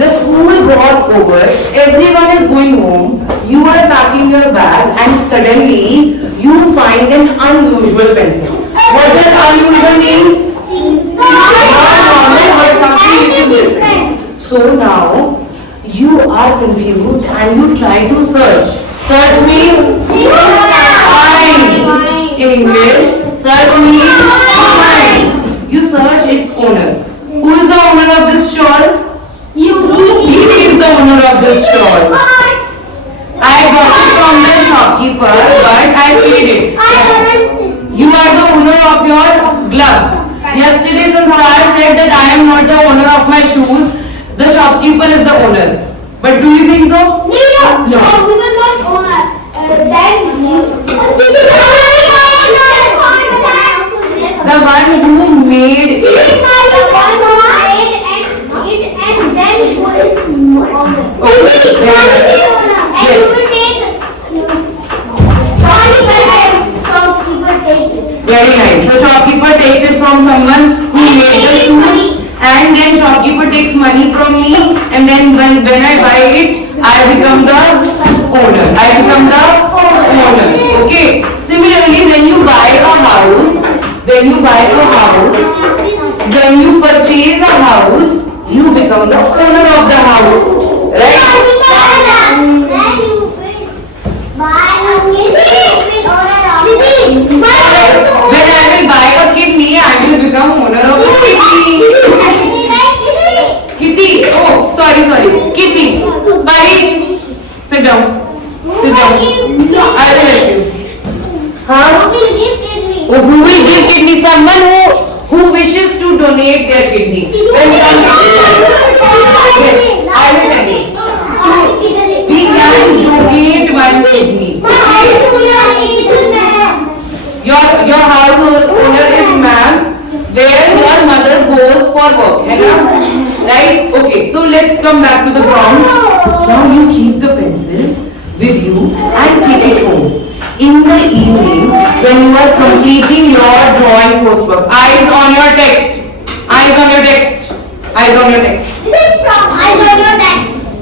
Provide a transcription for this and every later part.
The school got over, everyone is going home, you are packing your bag and suddenly you find an unusual pencil. What does unusual means? Not normal or something which is different. So now you are confused and you try to search. Search means find. In English, search means find. You search its owner. Who is the owner of this shawl? He is the owner of this shawl. I got it from the shopkeeper, but I paid it. You are the owner of your gloves. Yesterday, Sansar said that I am not the owner of my shoes. The shopkeeper is the owner. But do you think so? The one who made it. Very nice. So shopkeeper takes it from someone who made the shoes, and then shopkeeper takes money from me, and then when I buy it, I become the owner. Okay. Similarly, when you purchase a house, you become the owner of the house, right? When I will buy a kidney, I will become owner of the kidney. Kitty. Oh, sorry. Kitty. Pari. Sit down. I will help you. Who will give kidney? Someone who wishes to donate their kidney. Yes, I will tell you. We can donate one kidney. Your house owner is ma'am, where your mother goes for work, right? Okay, so let's come back to the ground. Now you keep the pencil with you and take it home. In the evening, when you are completing your drawing coursework, eyes on your text.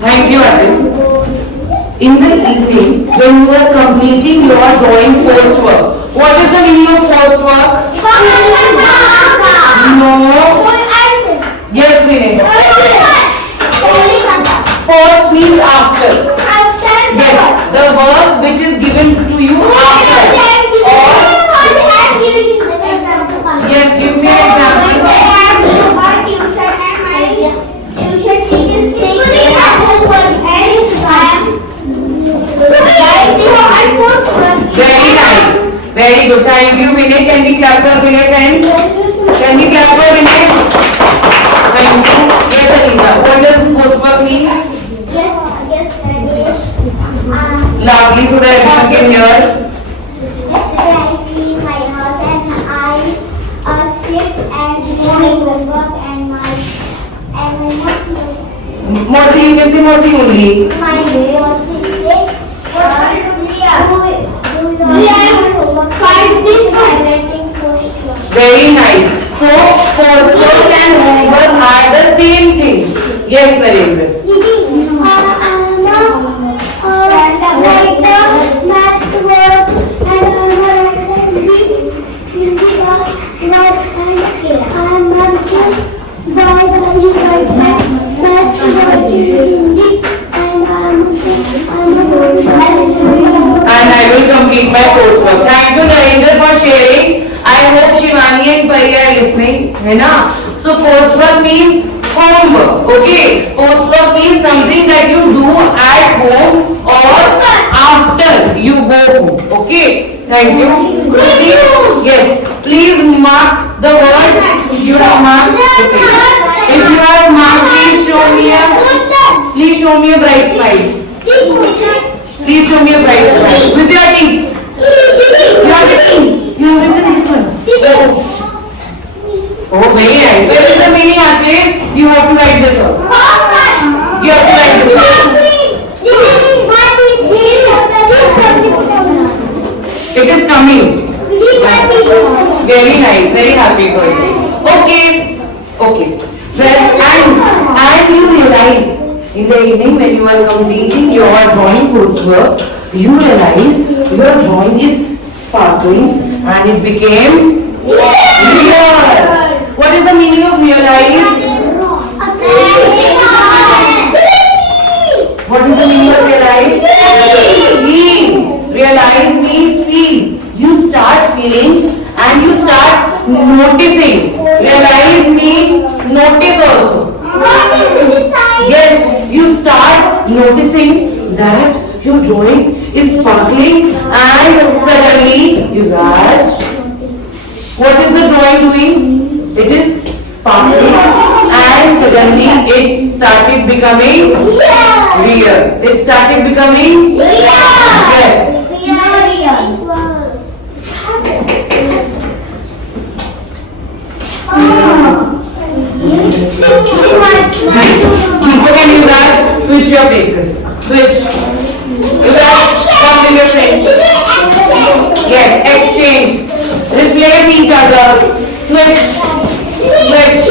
Thank you, Arvind. In the evening, when you are completing your drawing coursework, what is the meaning of coursework? No. Yes, Vinay. Post means after. Yes, the work which is given to you after. Yes, give me an example. Very nice. Very good. Thank you, Vinay. Can we clap for Vinay? Can we clap for Vinay? Thank you. Yes, Anita. What does coursework mean? Lovely, so that everyone can hear. Yesterday I cleaned my house and I slept and my coursework and my Mercy, you can say mercy only. Very nice. So, coursework and homework are the same things. Yes, Narendra. And I will complete my coursework. Thank you, Narendra, for sharing. I hope Shivani and Pari are listening. So coursework means homework. Okay. Coursework means something that you do at home or after you go home. Okay. Thank you. So please mark the word. You have marked. Okay. If you have marked, please show me a bright smile. Please show me a bright smile with your teeth. You have written this one. Oh, very nice. Where is the meaning, Arke? You have to write this out. You have to write this one. It is coming. Very nice. Very happy for you. Okay. Well, and you realize In the evening, when you are completing your drawing coursework, you realize your drawing is sparkling and it became real. What is the meaning of realize? What is the meaning of realize? Feel. Realize means feel. You start feeling and you start noticing. Realize means notice also. Yes, you start noticing that your drawing is sparkling and suddenly you Raj, what is the drawing doing? It is sparkling and suddenly it started becoming real. It started becoming yes. People can you guys switch your places. Switch. You guys come with your friend. Yes, exchange. Replace each other. Switch. Switch.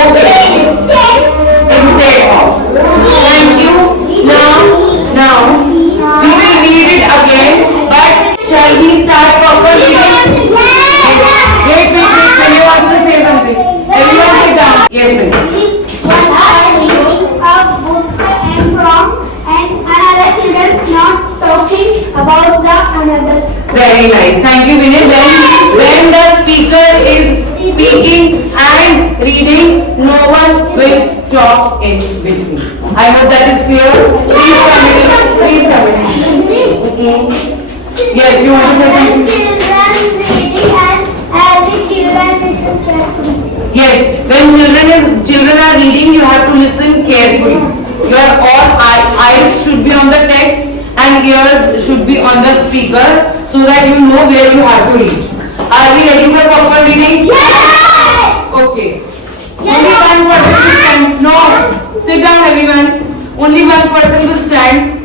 Okay. Instead of. Thank you. Now, we will read it again, but shall we start proper reading? Wait, Shani wants to say something. Everyone sit down. Yes, ma'am. One are reading a book and from and another children's not talking about the another. Very nice. Thank you, Vinay. When the speaker is speaking and reading, no one will talk in between. I hope that is clear. Please come in. Please come in. Yes, you want to say something? Children reading and the children listen carefully. Yes, when children are reading, you have to listen carefully. Your all eyes should be on the text and ears should be on the speaker so that you know where you have to read. Are we ready for proper reading? Yes! Okay. Only one person will stand. No. Sit down everyone. Only one person will stand.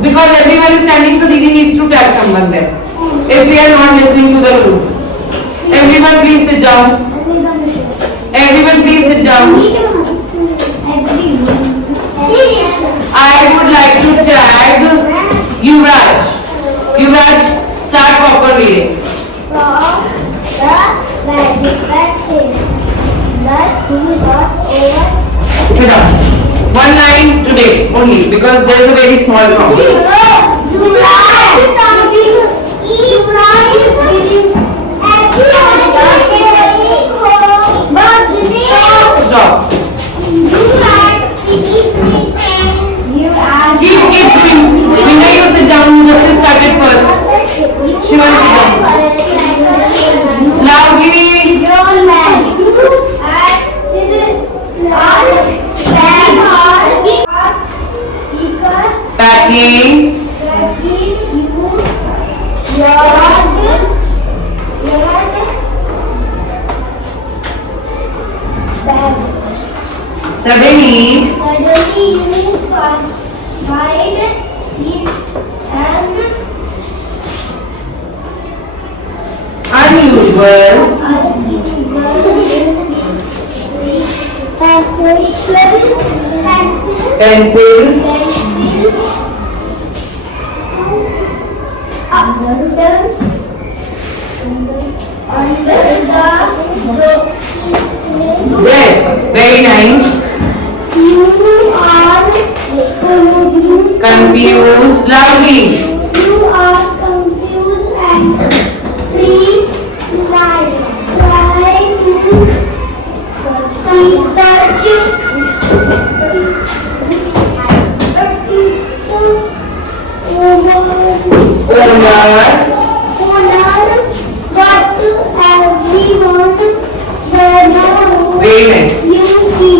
Because everyone is standing, so Didi needs to tap someone there. If we are not listening to the rules. Everyone please sit down. Everyone please sit down. I would like to tag Yuvraj. Yuvraj, start proper reading. Sit down. One line today only because there is a very small problem. Stop. Keep doing. Vinay, you sit down. You just started first. Shiva, sit down. Loudly. Packing. Suddenly you find it an unusual pencil yes, very nice. You are Confused loudly. You are confused and three lies. Try to see Very nice. You see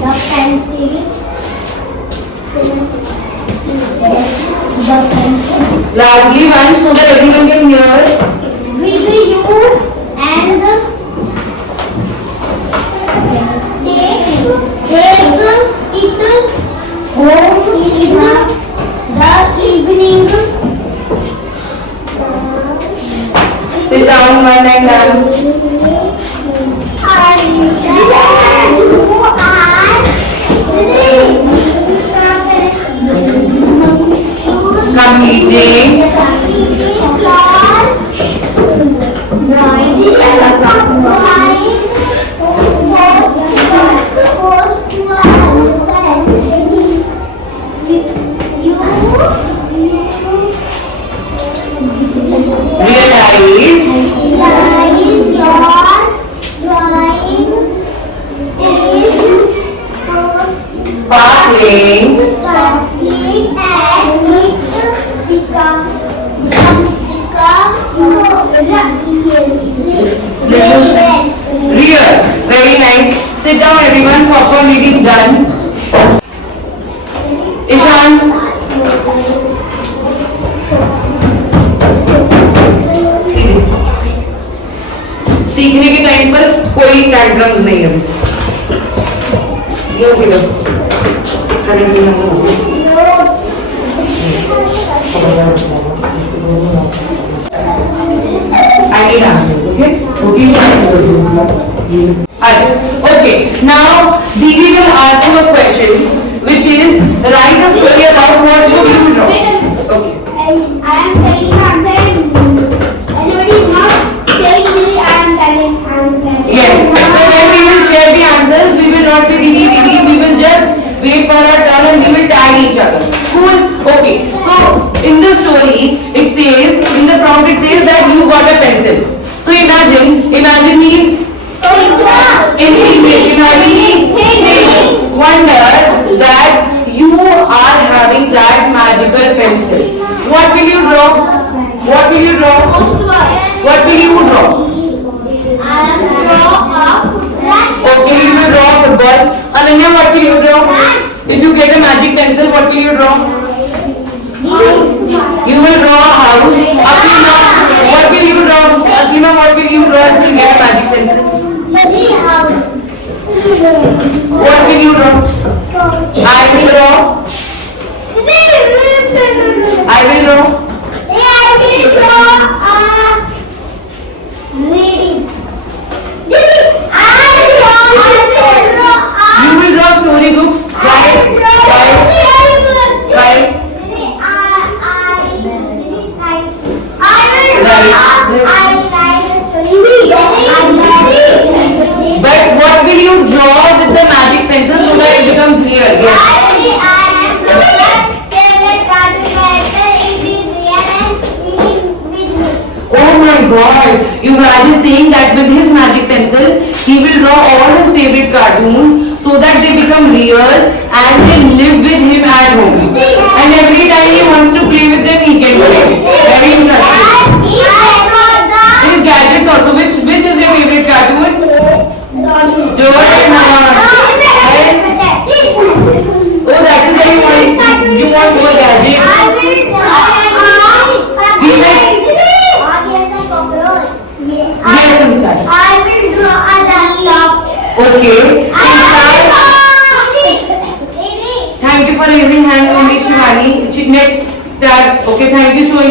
the pencil. Loudly once so that everyone can hear. With you and take it home one line done. Completing. Sparkling. Real. Very nice. Sit down everyone. Proper meeting done. Ishan. सीखने के time पर कोई tantrums नहीं है। ये फिर I need answers, okay? Okay, now Didi will ask you a question, which is write a story about what you will draw. Okay. I am telling answer. Anybody is not saying Didi, I am telling answer. Yes. So when we will share the answers, we will not say Didi, Didi. We will just wait for our turn and we will tag each other. Cool? Okay. So in the story, it says, in the prompt it says that you got a pencil. So imagine means in English, imagine means wonder that you are having that magical pencil. What will you draw? What will you draw? What will you draw? Okay, you will draw a football. Ananya, what will you draw? If you get a magic pencil, what will you draw? You will draw a house. Akima, what will you draw? Akima, what will you draw if you get a magic pencil? What will you draw? I will draw. I will draw. Reading. You will draw storybooks. Right? Right? But what will you draw with the magic pencil so that it becomes real? Yes. Oh my God! Yuvraj is saying that with his magic pencil, he will draw all his favorite cartoons so that they become real and they live with him at home. And every time he wants to play with them, he can play. Very interesting. His gadgets also. Which is your favorite cartoon? Doraemon. Oh, that is why you want more gadgets. Yes, Sanskar. I will draw a laptop. Okay. Thank you for raising hand, only Shivani. Next tag. Okay, thank you for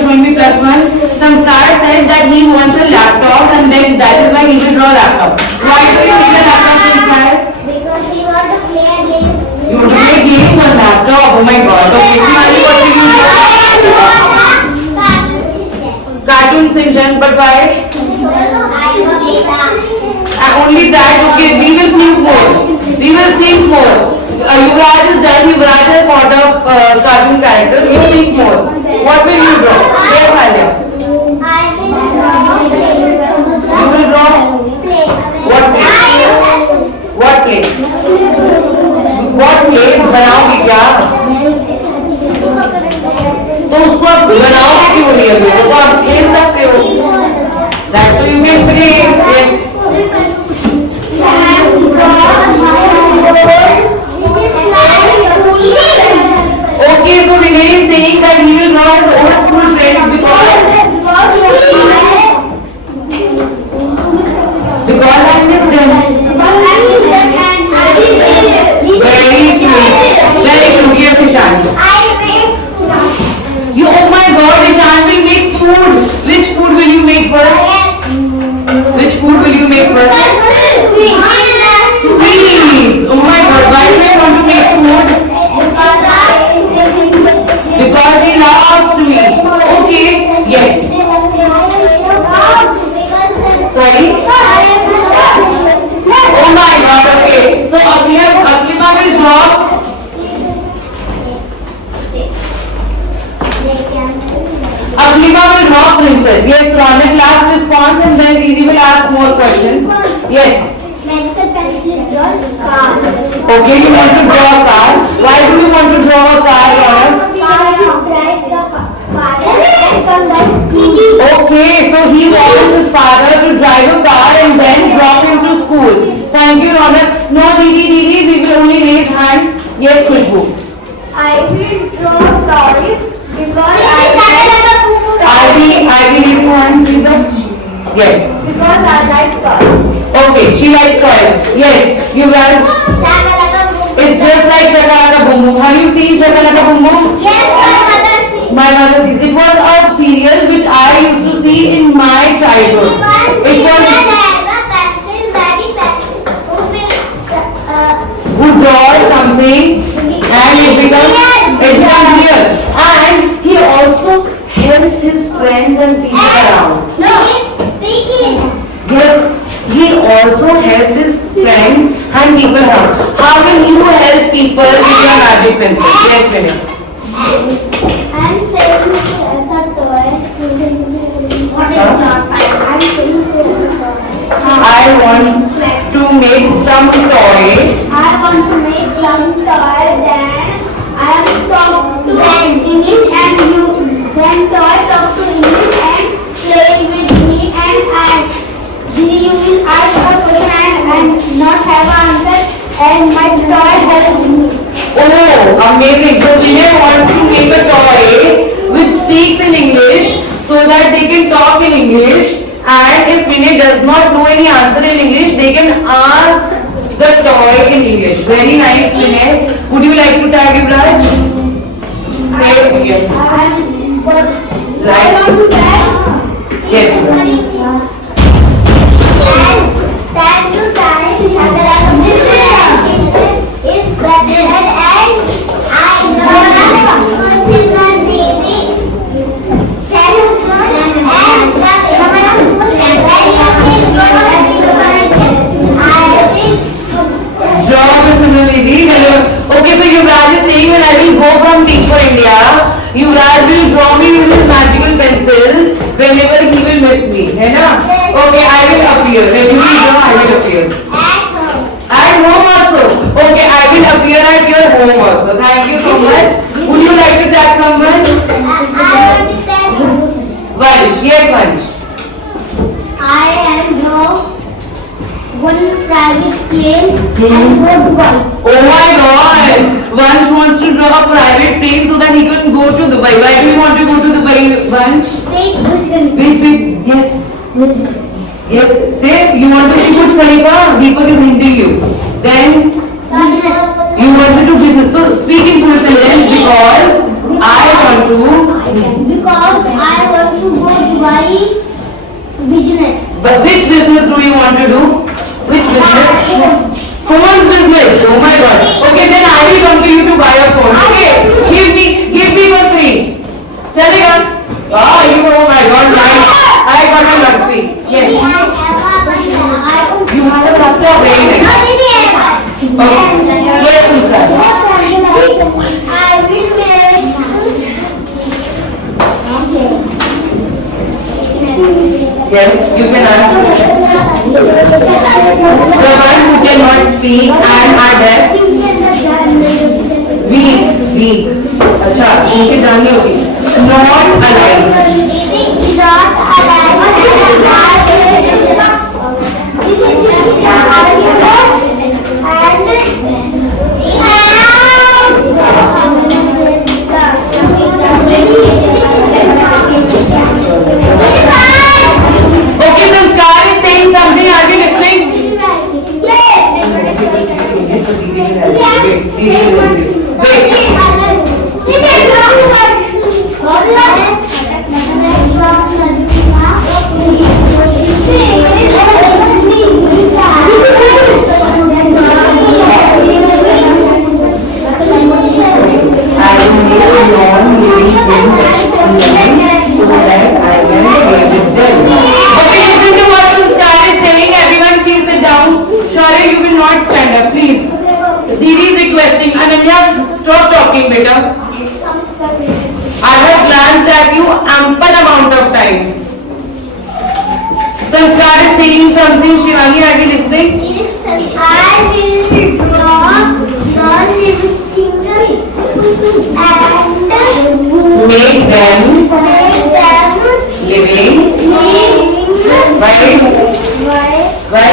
showing me +1. Sanskar says that he wants a laptop and then that is why he will draw a laptop. Why do you need a laptop, Sanskar? Because he wants to play a game. You want to play games on laptop? Oh my God. Okay, Shivani, what will you draw? Cartoon Shinchan, but why? Only that, okay, we will think more. Yuvraj is done, Yuvraj has thought of cartoon characters, you think more. What will you draw? Yes, Alia. You will draw? What play? What play? What play? बनाओगे क्या? तो उसको आप बनाओगे क्यों नहीं अभी? वो तो आप खेल सकते हो. That too you can play. Yes. Okay, so Vinay is saying that he will draw his old school friends Aklima will draw princess. Yes, Ronak, last response and then Didi will ask more questions. Yes. Medical pencil draws car. Okay, you want to draw a car. Why do you want to draw a car, Ronak? Car is drive the father and come the speedy. Okay, so he wants his father to drive a car and then drop him to school. Thank you, Ronak. No, Didi, we will only raise hands. Yes, Khushbu. I will draw toys because I will raise hands in the... Yes. because I like toys. Okay, she likes toys. Yes, Yuvraj. It's just like Shakalaka Boom Boom. Have you seen Shakalaka Boom Boom? Yes, My mother sees. It was a serial which I used to see in my childhood. It was who draws something and it becomes real. And he also helps his friends and people around. Yes, he also helps his friends and people around. How will you help people with your magic pencil? Yes, Vinay. I'm saying as a toy. I want to make some toy. I want to make some toy then I am talk to English and you then toy talk to English and play with me and you will ask a question and not have an answer and my toy help me. Oh, amazing. So Vinay wants to make a toy which speaks in English so that they can talk in English. And if Vinay does not know any answer in English, they can ask the toy in English. Very nice, Vinay. Would you like to tag Yuvraj? Say yes. I want to try. Yes, Yuvraj. Tag to tag is better and I Job is similarly. Okay, so Yuvraj is saying when I will go from Teach for India, Yuvraj will draw me with his magical pencil whenever he will miss me. है ना? Okay, I will appear. When you will draw, I will appear. At home also. Okay, I will appear at your home also. Thank you so much. Would you like to tag someone? Vanish. Yes, Vanish. I am draw one private plane and go to Dubai. Oh my God! Vansh wants to draw a private plane so that he can go to Dubai. Why do you want to go to Dubai, Vansh? Wait. Yes. Yes. Say you want to see Burj Khalifa. Deepak is hinting you. Then you want to do business. So speak in full sentence because I want to. Because I want to go Dubai business. But which business do you want to do? Which business? Phone's business. Oh my God. Okay, then I will come to you to buy a phone. Okay, give me for free. Chalega. Oh my God, I got a lottery. Yes. You have a laptop, very nice. Okay. Yes, Susan. I will Yes, you can ask. The one who cannot speak and are deaf. Weak. अच्छा, इनके जानी होगी. Not alive. Okay, Sanskar is saying something. Are you listening? Okay, listen to what Sanskar is saying. Everyone please sit down. Shaurya, you will not stand up, please. Didi is requesting. Ananya, stop talking, beta. I have glanced at you ample amount of times. Sanskar is saying something. Shivani, are you listening? I will draw non-living single and Make them living. Why?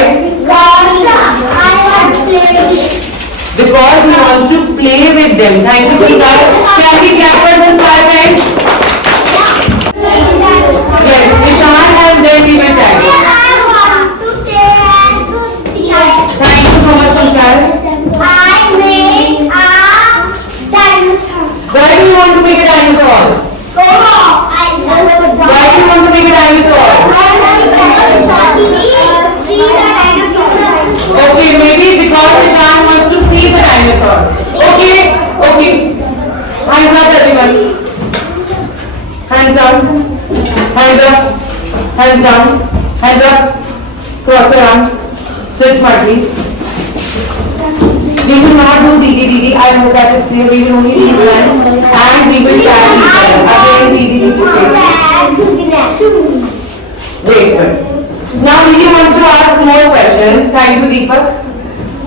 Because he wants to play with them. Thank you, Sanskar. Shall we clap for Sanskar, friends? Yes, Ishan and then we will chat. Thank you so much, Sanskar. Why do you want to make a dinosaur? Why do you want to make a dinosaur? Okay, maybe because Ishan wants to see the dinosaurs. Okay. Hands up, everyone. Hands up. Hands up. Hands down. Hands up. Cross your arms. Sit smartly. We will not do Didi. I hope that is clear. We will only use hands and we will tag each other. Again, Didi. Wait. Now Didi wants to ask more questions. Thank you, Deepak.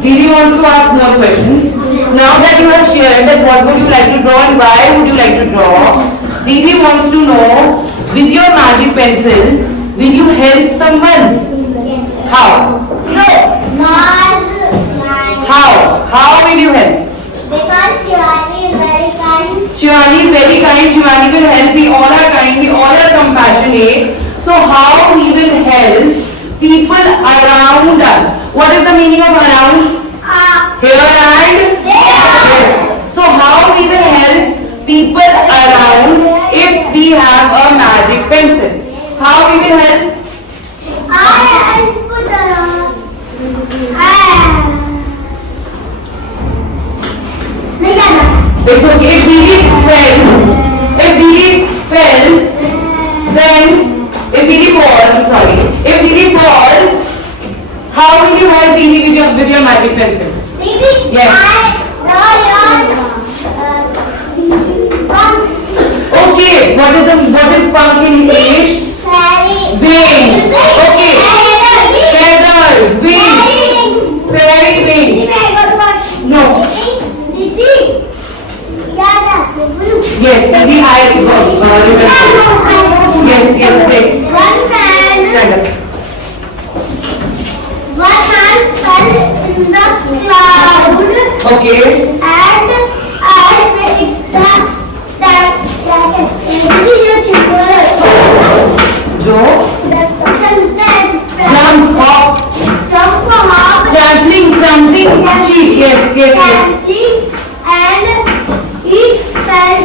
Didi wants to ask more questions. Now that you have shared that what would you like to draw and why would you like to draw, Didi wants to know, with your magic pencil, will you help someone? How? How will you help? Because Shivani is very kind. Shivani is very kind. Shivani will help. We all are kind. We all are compassionate. So how we will help people around us? What is the meaning of around? Here and yes. So how we will help people around if we have a magic pencil? How we will help? It's okay. If Didi fails, then if Didi falls, how will you help Didi with your magic pencil? Yes. Okay. What is punk in English? Wings. Okay. Feathers. Wings. Fairy wings. No. Yes, Didi, yes, say. Stand up. One hand fell in the cloud. Okay. And Jo. Jump, hop. Trampling, cheek. Yes. And it fell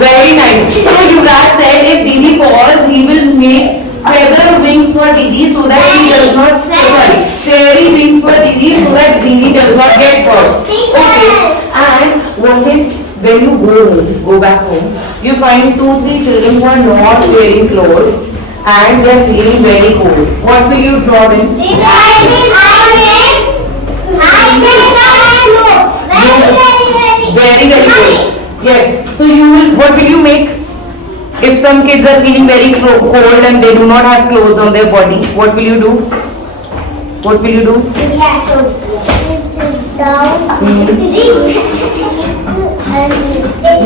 Very nice. So Yuvraj said if Didi falls, he will make feather wings for Didi so that he does not. Fairy wings for Didi so that Didi does not get hurt. Okay. And what if when you go back home, you find 2-3 children who are not wearing clothes and they are feeling very cold? What will you draw them? Very cold. Yes. So what will you make? If some kids are feeling very cold and they do not have clothes on their body, what will you do? What will you do?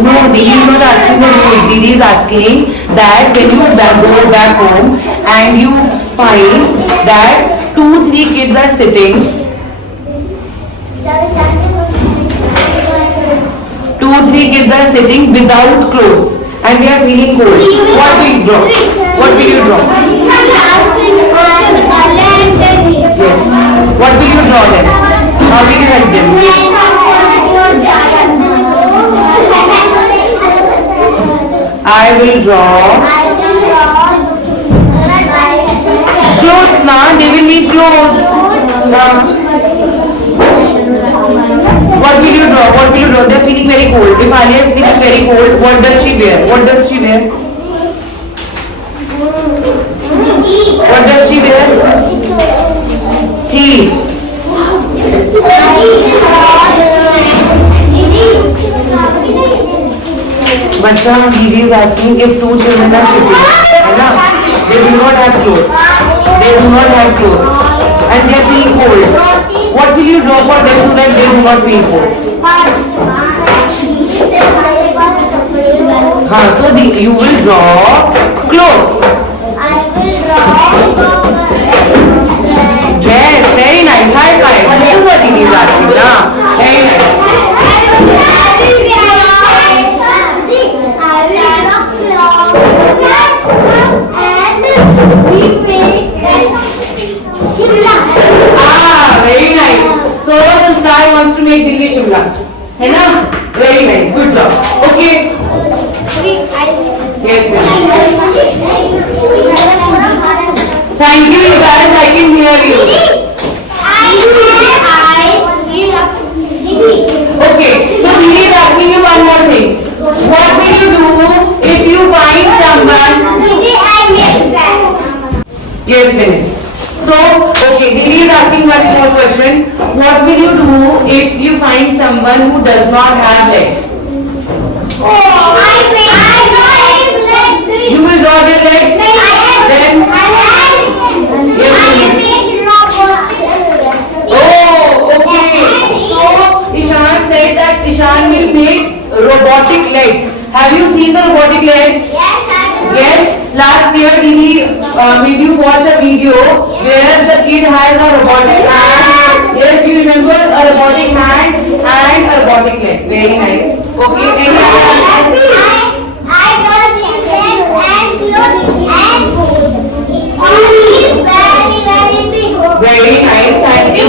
No, Didi is not asking the rules. Didi is asking that when you go back home and you find that 2-3 kids are sitting, 2-3 kids are sitting without clothes and they are feeling cold. What will you draw? What will you draw? Yes. What will you draw then? How will you help them? I will draw clothes now. They will need clothes. What will you draw? What will you draw? They are feeling very cold. If Alia is feeling very cold, what does she wear? What does she wear? What does she wear? Teeth. बच्चा दीदी is asking if two children are sitting, है ना? They do not have clothes. They do not have clothes, and they are feeling cold. What will you draw for them so that they do not feel cold? हाँ, so you will draw clothes. Yes, very nice. High five. This is what Didi is asking, na? Very nice. Ah, very nice. So Star wants to make Dilli Shimla, है ना? Very nice. Good job. Okay. Yes, ma'am. Thank you, you guys. I can hear you. Okay, so Didi is asking you one more thing. What will you do if you find someone? Yes, ma'am. So, okay, Didi is asking one more question. What will you do if you find someone who does not have legs? You will draw their legs. Then, oh, okay. So, Ishan said that Ishan will make robotic legs. Have you seen the robotic leg? Yes. Last year, Didi made you watch a video where the kid has a robotic hand. Yes, you remember a robotic hand and a robotic leg. Very nice. Okay. Any other? Very nice. Thank you.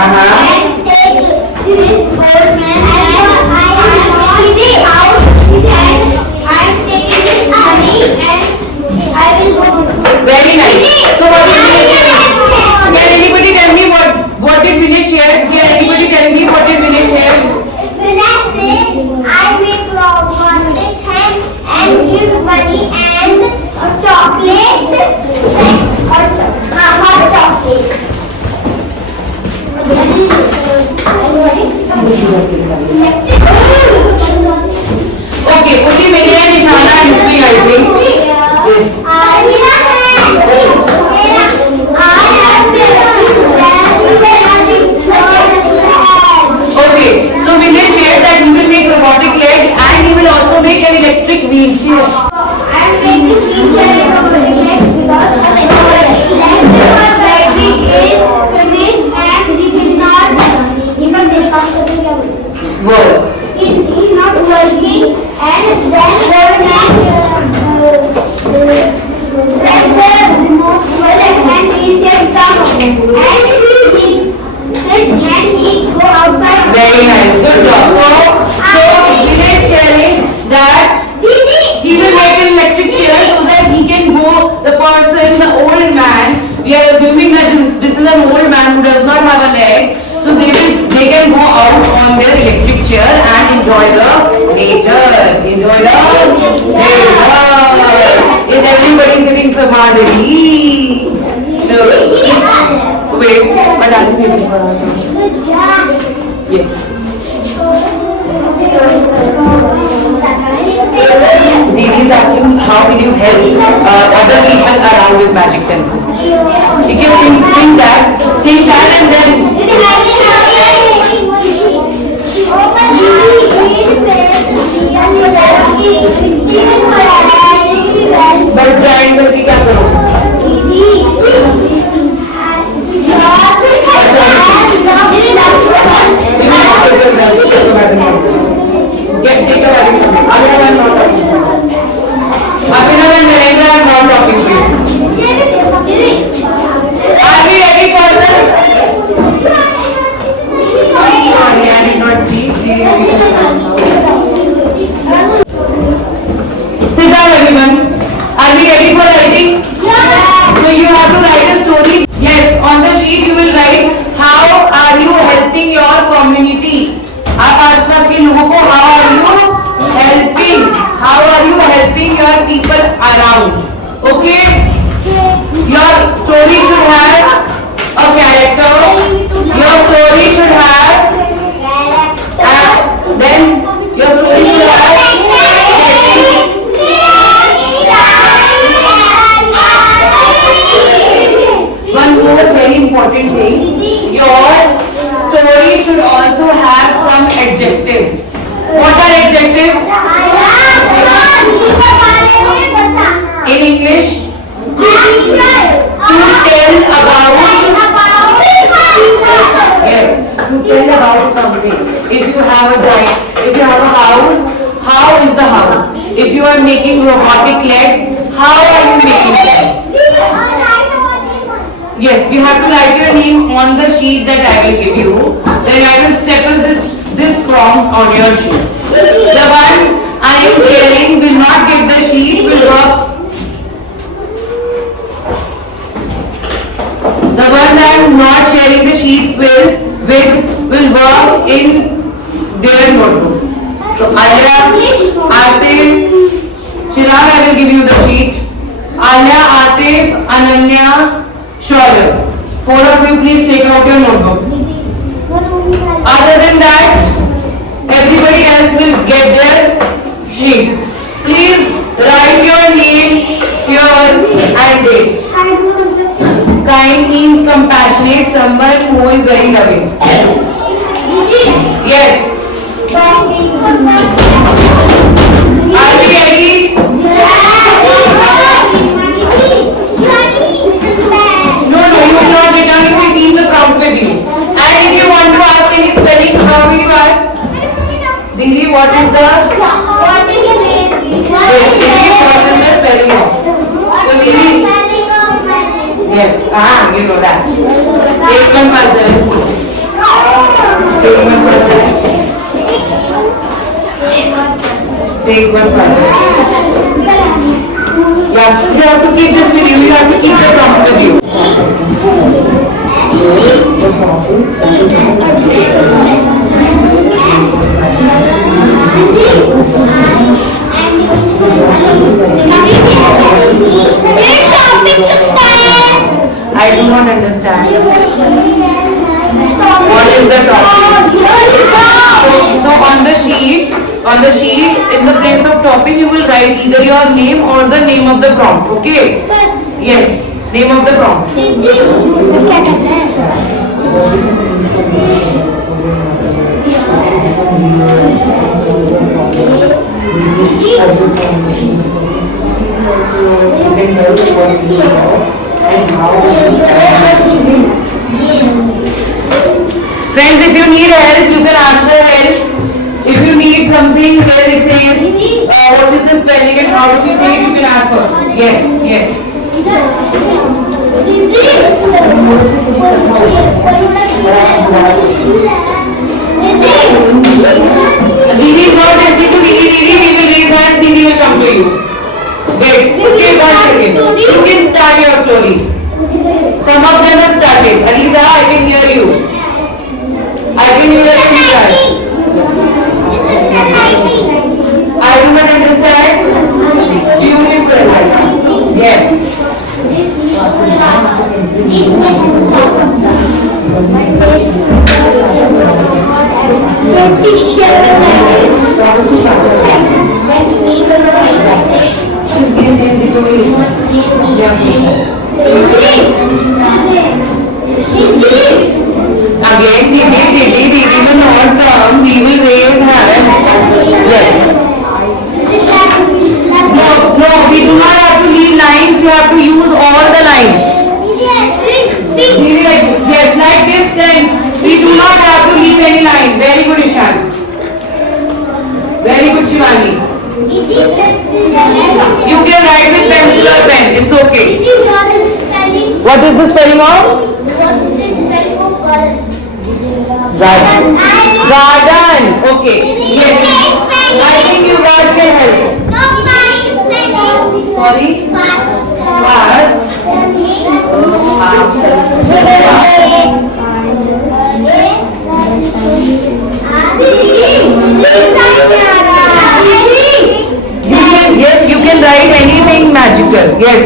And take this old man and I am giving out and I am taking this money and I will go. Very nice. So what did Vinay share? Can anybody tell me what did Vinay share? Can anybody tell me what did Vinay share? When I say I make robotic hands and give money and a chocolate snacks or hot chocolate. Okay, only Vinay and Ishana is free, I think. Yes. Okay, so Vinay shared that he will make robotic legs and he will also make an electric wheelchair. I am making wheelchair robotic legs because battery is finished and it is not even Work. it is not working and then press the remote button and wheelchair stops and he sit and he go outside. Very nice, good job. So Vinay is sharing that he will make an electric chair so that he can go, the person, the old man, we are assuming that this is an old man who does not have a leg, so they can go out on their electric chair and enjoy the nature. Enjoy the nature. Is everybody sitting smartly? No. Wait, but I'll be waiting for her. Yes. Didi is asking how will you help other people around with magic pencil. You can think that and then but trying करके क्या करो? Get take a very I'm not talking. Abhinav and Narendra are not talking to you. Are we ready for the? I did not see. Sit down, everyone. Are we ready for writing? So you have to write a story. Yes, on the sheet you will write how are you helping your community. आप आसपास के लोगों को how are you helping your people around. making robotic legs. How are you making them? Yes, you have to write your name on the sheet that I will give you. Then I will staple this prompt on your sheet. The ones I am sharing will not get the sheet, will work. The ones I am not sharing the sheets with will work in their notebooks. So Alia, Atif, Chirag, I will give you the sheet. Alia, Atif, Ananya, Shoaib. 4 of you please take out your notebooks. Other than that, everybody else will get their sheets. Please write your name here and date. Kind means compassionate, someone who is very loving. Yes. Are we ready? No, you will not return. You will keep the prompt with you. And if you want to ask any spelling, how will you ask? Didi, what is the? Yes, Didi, what is the spelling of? So Didi. Yes, you know that. Take one first, the rest. Take one first. Take one first. Yeah, you have to keep this with you. You have to keep the prompt with you. I do not understand. What is the topic? So on the sheet, in the place of topic, you will write either your name or the name of the prompt. Okay? Yes, name of the prompt. Friends, if you need help, you can ask for help. If you need something where it says what is the spelling and how do you say it, you can ask us. Yes, yes. Didi is not listening to Didi. Didi, we will raise hands. Didi will come to you. Wait, okay, 1 second. You can start your story. Some of them have started. Aliza, I can hear you. I can hear you start. I do not understand. Beautiful. Yes. Again, Didi will not come. We will raise hands. Yes. No, we do not have to leave lines. You have to use all the lines. Didi, like this. Yes, like this, friends. We do not have to leave any line. Very good, Ishan. Very good, Shivani. You can write with pencil or pen. It's okay. What is the spelling of? Garden. Garden. Okay. Yes. I think you guys can help. Sorry. Yes, you can write anything magical. Yes.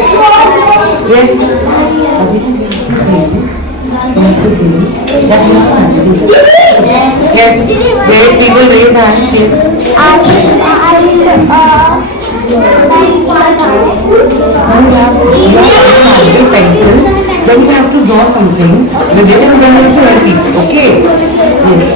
Yes. Yes. Wait, people raise hands. Yes. Pencil. Then you have to draw something with it and then you have to write it. Okay. Yes.